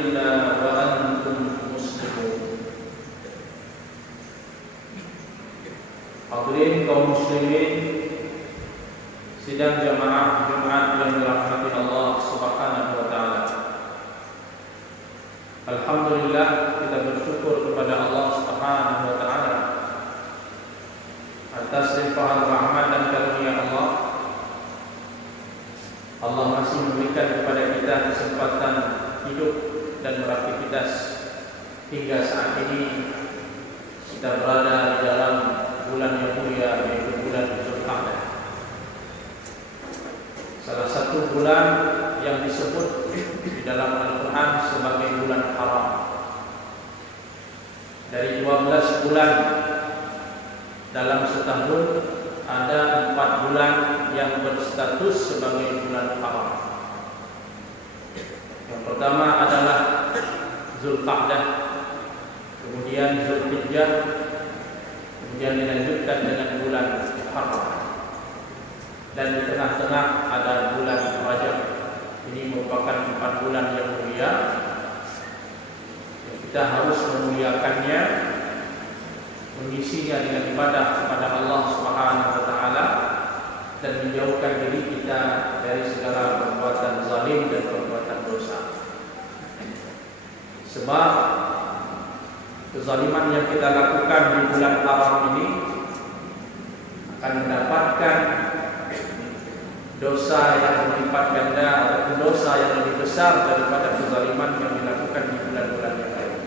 إلا وأنتم مسلمون. Hadirin kaum muslimin sidang jamaah Jumat yang dirahmati Allah Subhanahu wa taala. Alhamdulillah, kita bersyukur kepada Allah Subhanahu wa taala atas limpahan rahmat dan karunia Allah. Allah masih memberikan kepada kita kesempatan hidup dan beraktivitas hingga saat ini kita berada di dalam bulan yang mulia, yaitu bulan Zulqa'dah. Salah satu bulan yang disebut di dalam Al-Quran sebagai bulan haram. Dari 12 bulan dalam setahun, ada 4 bulan yang berstatus sebagai bulan haram. Yang pertama adalah Zulqa'dah, kemudian Zulhijjah, kemudian dilanjutkan dengan bulan Muharram, dan di tengah-tengah ada bulan Rajab. Ini merupakan 4 bulan yang mulia yang kita harus memuliakannya, mengisinya dengan ibadah kepada Allah Subhanahu wa taala, dan menjauhkan diri kita dari segala perbuatan zalim dan perbuatan dosa. Sebab kezaliman yang kita lakukan di bulan haram ini akan mendapatkan dosa yang berlipat ganda ataupun dosa yang lebih besar daripada kezaliman yang dilakukan di bulan-bulan yang lain.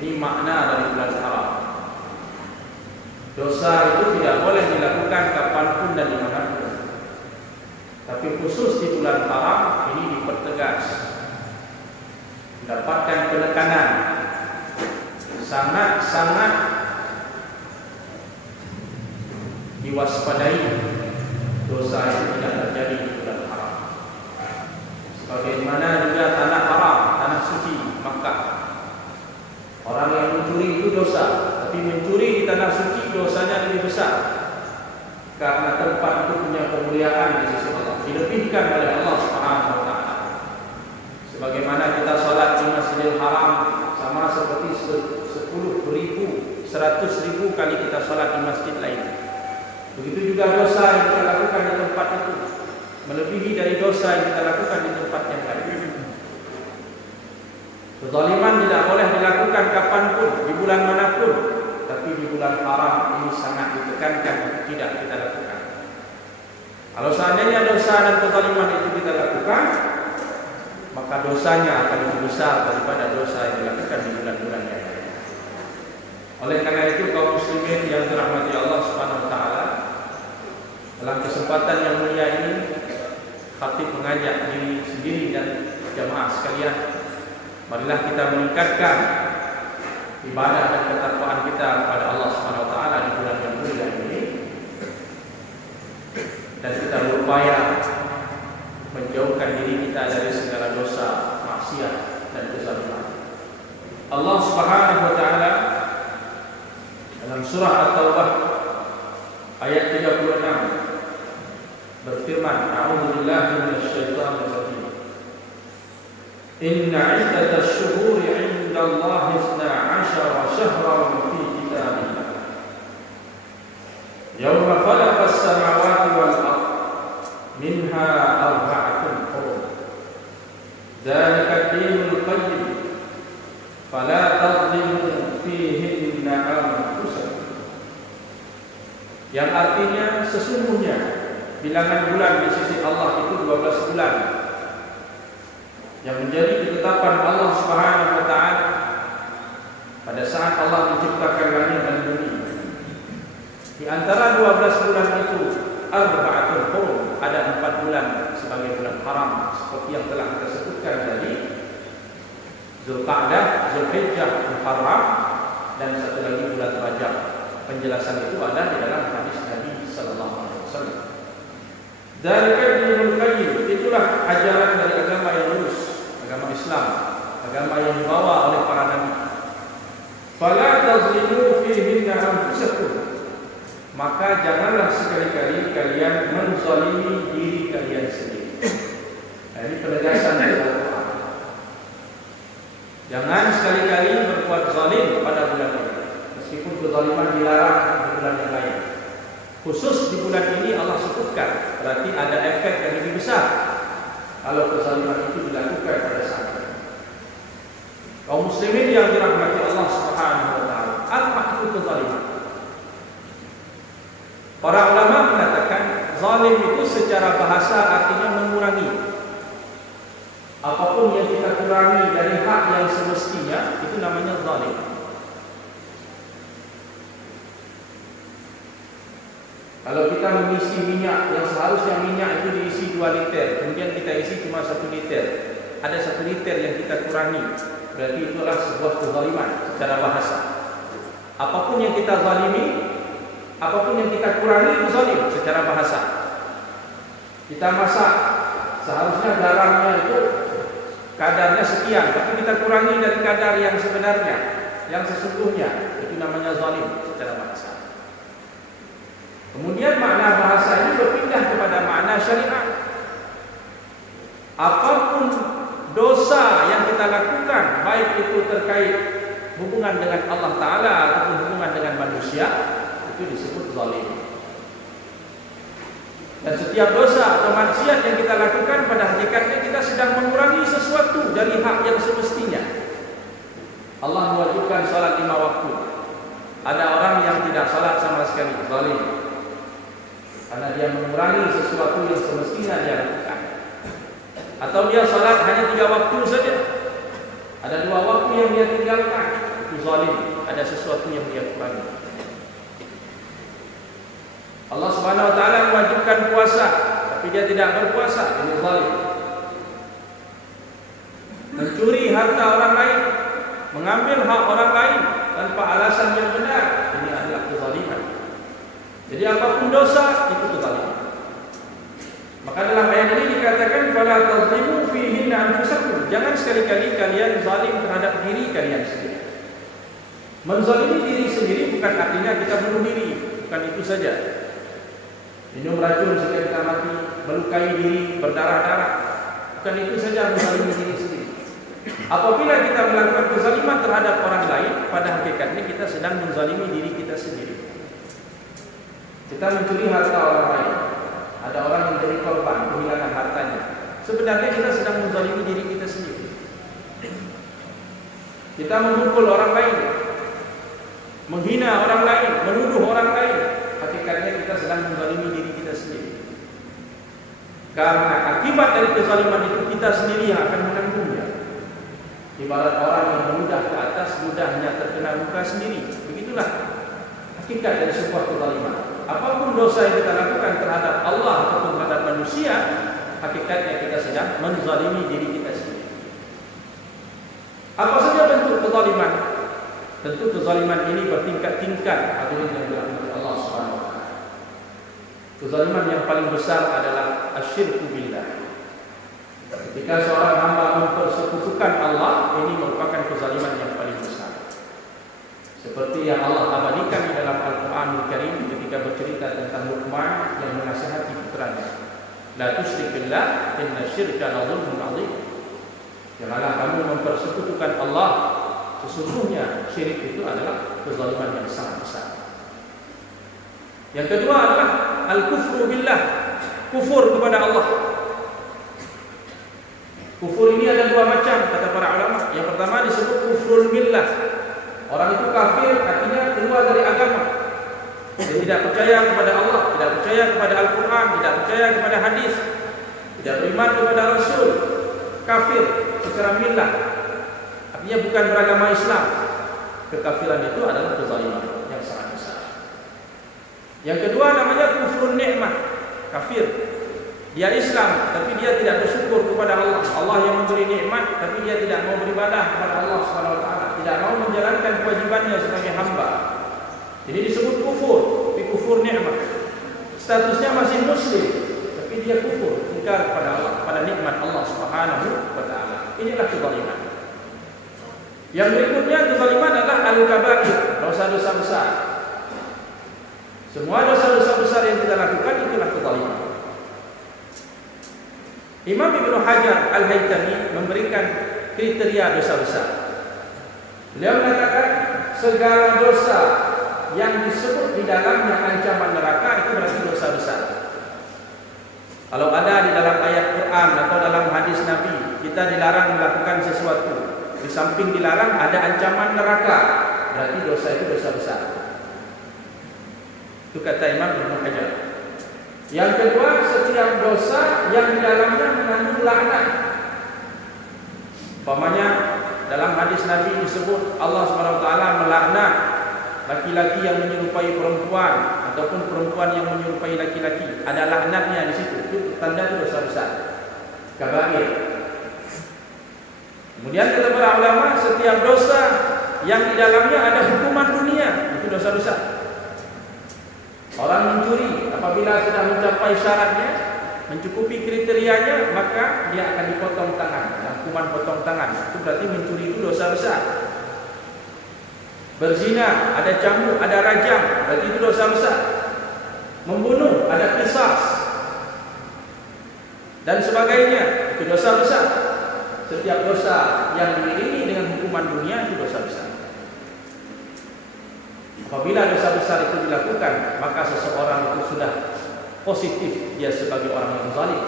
Ini makna dari bulan haram. Dosa itu tidak boleh dilakukan kapanpun dan dimanapun, tapi khusus di bulan haram ini dipertegas, mendapatkan penekanan. Sangat-sangat diwaspadai dosa itu tidak terjadi di bulan haram. Sebagaimana juga tanah haram, tanah suci Makkah. Orang yang mencuri itu dosa, tapi mencuri di tanah suci dosanya lebih besar, karena tempat itu punya kemuliaan di sisi Allah, dilebihkan oleh Allah Subhanahu wa taala. Sebagaimana kita salat di Masjidil Haram sama seperti 10.000, 100.000 kali kita salat di masjid lain. Begitu juga dosa yang kita lakukan di tempat itu melebihi dari dosa yang kita lakukan di tempat yang lain. Kezaliman tidak boleh dilakukan kapanpun, di bulan manapun, tapi di bulan haram ini sangat ditekankan tidak kita lakukan. Kalau seandainya dosa dan kezaliman itu kita lakukan, maka dosanya akan lebih besar daripada dosa yang dilakukan di bulan-bulan yang lain. Oleh karena itu, kaum muslimin yang dirahmati Allah Subhanahu wa taala, dalam kesempatan yang mulia ini, khatib mengajak diri sendiri dan jamaah sekalian, marilah kita meningkatkan ibadah dan ketakwaan kita kepada Allah Subhanahu wa taala di bulan yang mulia ini, dan kita berupaya menjauhkan diri kita dari segala dosa, maksiat dan kezaliman. Allah Subhanahu wa taala dalam surah At-Taubah ayat 36 berfirman, A'udzubillahi minasyaitonir rajim. Inna 'iddatash shuhuri 'indallahi 12 shahran fi kitabillah. Yawma khalaqas samawati wal ardh minha arba'atun hurum. Dzalika ad-dinul qayyim. Fala tadhlimu fihinna anfusakum. Yang artinya sesungguhnya bilangan bulan di sisi Allah itu 12 bulan yang menjadi ketetapan Allah Subhanahu wa taala pada saat Allah menciptakan langit dan bumi. Di antara 12 bulan itu arba'atul hurum, ada 4 bulan sebagai bulan haram seperti yang telah kita sebutkan tadi, Zulqa'dah, Zulhijjah, Muharram, dan satu lagi bulan Rajab. Penjelasan itu ada di dalam hadis Nabi sallallahu alaihi wasallam. Dzalika dinul qayyim, itulah ajaran dari agama yang lurus, agama Islam, agama yang dibawa oleh para nabi. Fala tazlimu fihinna anfusakum, maka janganlah sekali-kali kalian menzalimi diri kalian sendiri. Nah, ini penegasan dari Al-Quran. Jangan sekali-kali berbuat zalim pada bulan ini, meskipun kezaliman dilarang di bulan yang lain. Khusus di bulan ini Allah sebutkan, berarti ada efek yang lebih besar kalau kezaliman itu dilakukan pada saat ini. Kaum muslimin yang dirahmati Allah Subhanahu wa taala, apa itu kezaliman? Para ulama mengatakan zalim itu secara bahasa artinya mengurangi. Apapun yang kita kurangi dari hak yang semestinya, itu namanya zalim. Kalau kita mengisi minyak yang seharusnya minyak itu diisi 2 liter, kemudian kita isi cuma 1 liter, ada 1 liter yang kita kurangi, berarti itulah sebuah kezaliman secara bahasa. Apapun yang kita zalimi, apapun yang kita kurangi itu zalim secara bahasa. Kita masak, seharusnya garamnya itu kadarnya sekian, tapi kita kurangi dari kadar yang sebenarnya, yang sesungguhnya, itu namanya zalim secara bahasa. Kemudian makna bahasa ini berpindah kepada makna syariat. Apapun dosa yang kita lakukan, baik itu terkait hubungan dengan Allah Ta'ala ataupun hubungan dengan manusia, itu disebut zalim. Dan setiap dosa atau maksiat yang kita lakukan, pada hakikatnya kita sedang mengurangi sesuatu dari hak yang semestinya. Allah mewajibkan salat 5 waktu. Ada orang yang tidak salat sama sekali, zalim, karena dia mengurangi sesuatu yang semestinya dia lakukan. Atau dia salat hanya 3 waktu saja, ada 2 waktu yang dia tinggalkan, itu zalim, ada sesuatu yang dia kurangi. Allah Subhanahu wa taala mewajibkan puasa, tapi dia tidak berpuasa, ini zalim. Mencuri harta orang lain, mengambil hak orang lain tanpa alasan yang benar, ini adalah kezaliman. Jadi apapun dosa itu kezaliman. Maka dalam ayat ini dikatakan fala tazlimu fihinna anfusakum. Jangan sekali-kali kalian zalim terhadap diri kalian sendiri. Menzalimi diri sendiri bukan artinya kita bunuh diri, bukan itu saja. Minum racun sehingga kita mati, melukai diri, berdarah-darah, bukan itu saja menzalimi diri sendiri. Apabila kita melakukan kezaliman terhadap orang lain, pada hakikatnya kita sedang menzalimi diri kita sendiri. Kita mencuri harta orang lain, ada orang yang jadi korban kehilangan hartanya, sebenarnya kita sedang menzalimi diri kita sendiri. Kita memukul orang lain, menghina orang lain, menuduh orang lain, hakikatnya kita sedang menzalimi diri kita sendiri. Karena akibat dari kezaliman itu kita sendiri yang akan menanggungnya. Ibarat orang yang meludah ke atas, ludahnya terkena luka sendiri. Begitulah hakikat dari sebuah kezaliman. Apapun dosa yang kita lakukan terhadap Allah ataupun terhadap manusia, hakikatnya kita sedang menzalimi diri kita sendiri. Apa saja bentuk kezaliman? Tentu kezaliman ini bertingkat-tingkat. Hadirin yang dirahmati Allah Subhanahu wa taala. Kezaliman yang paling besar adalah asyirku billah. Ketika seorang hamba mempersekutukan Allah, ini merupakan kezaliman yang paling besar. Seperti yang Allah abadikan di dalam Al-Qur'anul Karim ketika bercerita tentang Luqman yang menasihati putranya. La tusyrik billah inna syirka la dzulmun 'adzim. Janganlah kamu mempersekutukan Allah, sesungguhnya syirik itu adalah kezaliman yang sangat besar. Yang kedua adalah al-kufru billah, kufur kepada Allah. Kufur ini ada 2 macam kata para ulama. Yang pertama disebut kufrul millah. Orang itu kafir artinya keluar dari agama. Dia tidak percaya kepada Allah, tidak percaya kepada Al-Quran, tidak percaya kepada hadis, tidak beriman kepada Rasul. Kafir secara millah, artinya bukan beragama Islam. Kekafiran itu adalah kezaliman yang sangat besar. Yang kedua namanya kufrun nikmah, kafir. Dia Islam, tapi dia tidak bersyukur kepada Allah. Allah yang memberi nikmat, tapi dia tidak mau beribadah kepada Allah Subhanahu wa taala, tidak mau menjalankan kewajibannya sebagai hamba. Jadi disebut kufur, tapi kufur nikmat. Statusnya masih muslim, tapi dia kufur, ingkar kepada Allah, pada nikmat Allah Subhanahu wa taala. Inilah kezaliman. Yang berikutnya kezaliman adalah al-kabair, dosa-dosa besar. Semua dosa-dosa besar yang kita lakukan itulah kezaliman. Imam Ibnu Hajar Al-Haytami memberikan kriteria dosa besar. Beliau mengatakan segala dosa yang disebut di dalamnya ancaman neraka itu berarti dosa besar. Kalau ada di dalam ayat Quran atau dalam hadis Nabi kita dilarang melakukan sesuatu, di samping dilarang ada ancaman neraka, berarti dosa itu dosa besar. Itu kata Imam Ibnu Hajar. Yang kedua, setiap dosa yang di dalamnya mengandung laknat. Umpamanya dalam hadis Nabi disebut Allah SWT melaknat laki-laki yang menyerupai perempuan ataupun perempuan yang menyerupai laki-laki. Ada laknatnya di situ. Itu tanda itu dosa besar. Kabair. Kemudian kata para ulama, setiap dosa yang di dalamnya ada hukuman dunia, itu dosa besar. Orang mencuri, apabila sudah mencapai syaratnya, mencukupi kriterianya, maka dia akan dipotong tangan. Hukuman potong tangan, itu berarti mencuri itu dosa besar. Berzina, ada cambuk, ada rajam, berarti itu dosa besar. Membunuh, ada qisas dan sebagainya, itu dosa besar. Setiap dosa yang diiringi dengan hukuman dunia itu dosa besar. Apabila dosa besar itu dilakukan, maka seseorang itu sudah positif dia sebagai orang yang zalim,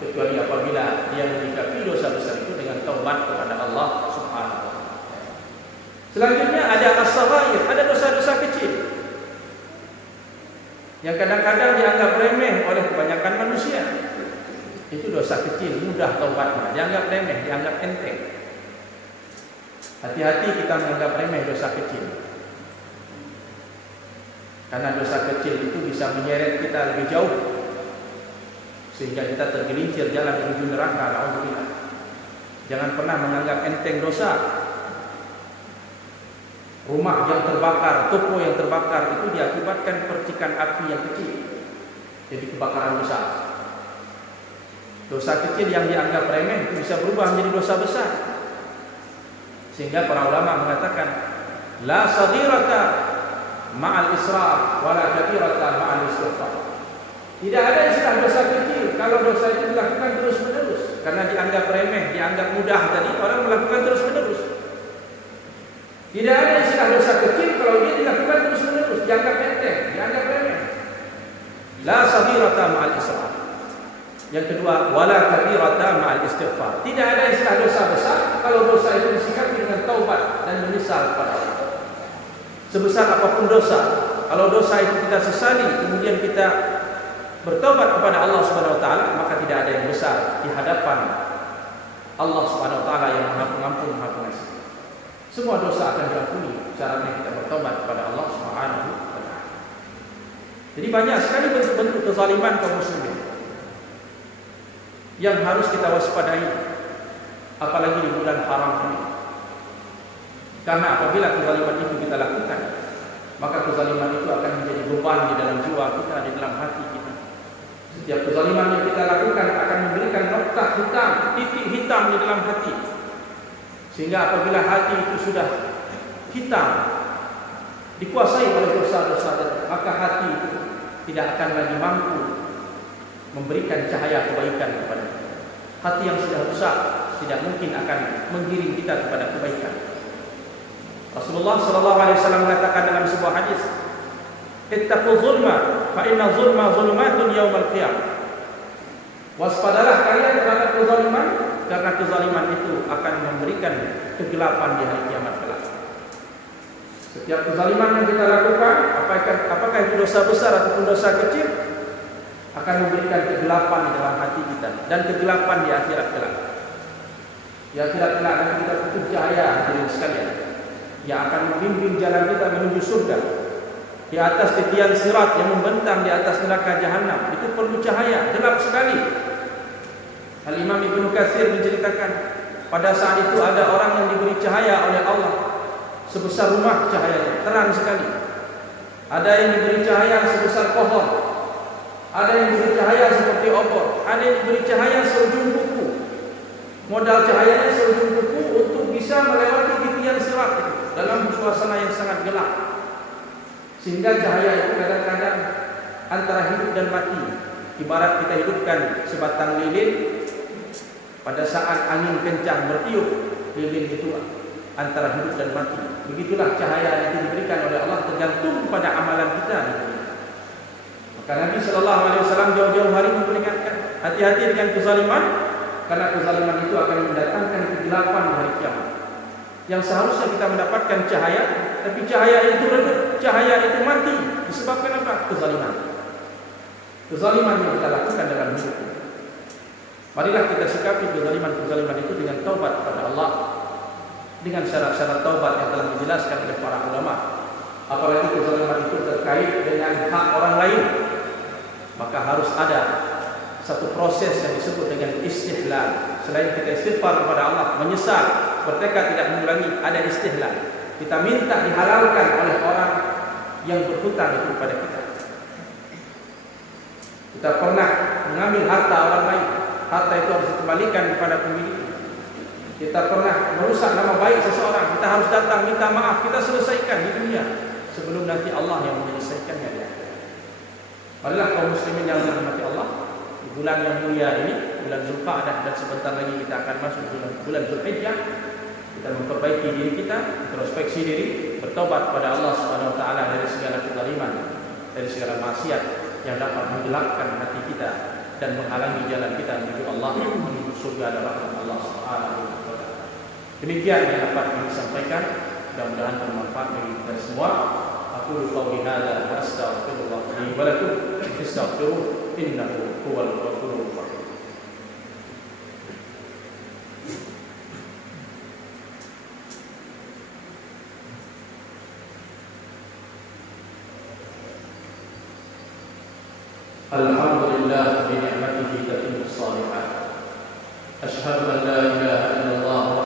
kecuali apabila dia menyikapi dosa besar itu dengan taubat kepada Allah Subhanahu wa taala. Selanjutnya ada as-saghair, ada dosa-dosa kecil yang kadang-kadang dianggap remeh oleh kebanyakan manusia. Itu dosa kecil, mudah taubatnya, dianggap remeh, dianggap enteng. Hati-hati kita menganggap remeh dosa kecil, karena dosa kecil itu bisa menyeret kita lebih jauh sehingga kita tergelincir jalan menuju neraka. Alhamdulillah. Jangan pernah menganggap enteng dosa. Rumah yang terbakar, toko yang terbakar itu diakibatkan percikan api yang kecil, jadi kebakaran besar. Dosa kecil yang dianggap remeh itu bisa berubah menjadi dosa besar. Sehingga para ulama mengatakan la saghirata ma'al israf wala kabirata ma'al istighfar. Tidak ada istilah dosa kecil kalau dosa itu dilakukan terus-menerus, karena dianggap remeh, dianggap mudah tadi orang melakukan terus-menerus. Tidak ada istilah dosa kecil kalau dia dilakukan terus-menerus, dianggap enteng, dianggap remeh. La saghirata ma'al israf. Yang kedua, wala kabirata ma'al istighfar. Tidak ada istilah dosa besar kalau dosa itu disikapi dengan taubat dan menyesal kepada Allah. Sebesar apapun dosa, kalau dosa itu kita sesali kemudian kita bertobat kepada Allah Subhanahu wa taala, maka tidak ada yang besar di hadapan Allah Subhanahu wa taala yang Maha Pengampun, Maha Pengasih. Semua dosa akan diampuni caranya kita bertobat kepada Allah Subhanahu wa taala. Jadi banyak sekali bentuk-bentuk kezaliman kaum muslimin yang harus kita waspadai, apalagi di bulan haram ini. Karena apabila kezaliman itu kita lakukan, maka kezaliman itu akan menjadi beban di dalam jiwa kita, di dalam hati kita. Setiap kezaliman yang kita lakukan akan memberikan noktah hitam, titik hitam di dalam hati. Sehingga apabila hati itu sudah hitam, dikuasai oleh dosa-dosa, maka hati itu tidak akan lagi mampu memberikan cahaya kebaikan kepada kita. Hati yang sudah rusak tidak mungkin akan menggiring kita kepada kebaikan. Rasulullah sallallahu alaihi wasallam mengatakan dalam sebuah hadis, "Ittaqu zulma, fa inna zulma zulumatun yaumal qiyamah." Waspadalah kalian terhadap kezaliman, karena kezaliman itu akan memberikan kegelapan di hari kiamat kelak. Setiap kezaliman yang kita lakukan, apakah itu dosa besar ataupun dosa kecil, akan memberikan kegelapan di dalam hati kita dan kegelapan di akhirat kelak. Di akhirat kelak akan kita tutup cahaya hadirin sekalian, yang akan membimbing jalan kita menuju surga. Di atas titian sirat yang membentang di atas neraka jahanam, itu perlu cahaya, gelap sekali. Al-Imam Ibnu Katsir menceritakan, pada saat itu ada orang yang diberi cahaya oleh Allah sebesar rumah cahayanya, terang sekali. Ada yang diberi cahaya sebesar pohon, ada yang diberi cahaya seperti obor, ada yang diberi cahaya seujung kuku. Modal cahayanya seujung kuku untuk bisa melewati titian sirat itu dalam suasana yang sangat gelap. Sehingga cahaya itu kadang-kadang antara hidup dan mati. Ibarat kita hidupkan sebatang lilin, pada saat angin kencang bertiup, lilin itu antara hidup dan mati. Begitulah cahaya yang diberikan oleh Allah tergantung pada amalan kita. Maka Nabi sallallahu alaihi wasallam jauh-jauh hari memperingatkan, hati-hati dengan kezaliman, karena kezaliman itu akan mendatangkan kegelapan di hari kiamat. Yang seharusnya kita mendapatkan cahaya, tapi cahaya itu redup, cahaya itu mati. Disebabkan apa? Kezaliman. Kezaliman yang kita lakukan dalam hidup. Marilah kita sikapi kezaliman-kezaliman itu dengan taubat kepada Allah, dengan syarat-syarat taubat yang telah dijelaskan oleh para ulama. Apalagi kezaliman itu terkait dengan hak orang lain, maka harus ada satu proses yang disebut dengan istihlal. Selain kita istighfar kepada Allah, menyesal, bertekad tidak mengulangi, ada istihlal. Kita minta dihalalkan oleh orang yang berhutang itu kepada kita. Kita pernah mengambil harta orang lain, harta itu harus dikembalikan kepada pemilik. Kita pernah merusak nama baik seseorang, kita harus datang minta maaf, kita selesaikan di dunia sebelum nanti Allah yang menyelesaikannya di akhirat. Marilah kaum muslimin yang dirahmati Allah, di bulan yang mulia ini, bulan Zulqa'dah, dan sebentar lagi kita akan masuk bulan Zulhijjah, kita memperbaiki diri kita, introspeksi diri, bertobat kepada Allah Subhanahu wa taala dari segala kezaliman, dari segala maksiat yang dapat menggelapkan hati kita dan menghalangi jalan kita menuju Allah, menuju surga dan rahmat Allah Subhanahu wa taala. Demikian yang dapat kami sampaikan, mudah-mudahan bermanfaat bagi kita semua. Aku qauli hadza wa astaghfirullah li wa lakum, fastaghfiruhu innahu huwal ghafurur rahim. Alhamdulillah bi ni'matihi tatimmus shalihat. Asyhadu an la ilaha illallah